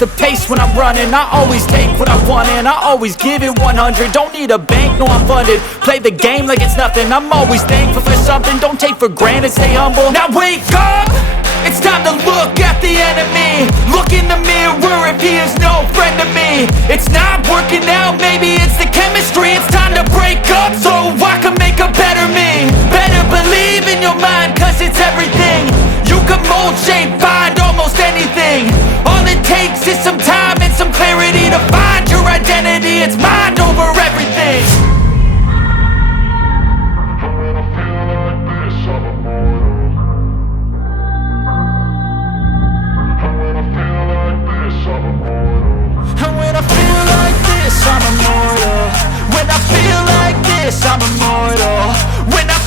the pace when I'm running. I always take what I want and I always give it 100. Don't need a bank, no I'm funded. Play the game like it's nothing. I'm always thankful for something. Don't take for granted, stay humble. Now wake up! It's time to look at the enemy. Look in the mirror if he is no friend to me. It's not working out, maybe it's the chemistry. It's time to break up so I can make a better me. Better believe in your mind, cause it's everything. You can mold, shape, find almost anything. All it takes is some time and some clarity to find your identity. It's mind over everything. And when I feel like this, I'm immortal. When I feel like this, I'm immortal. When I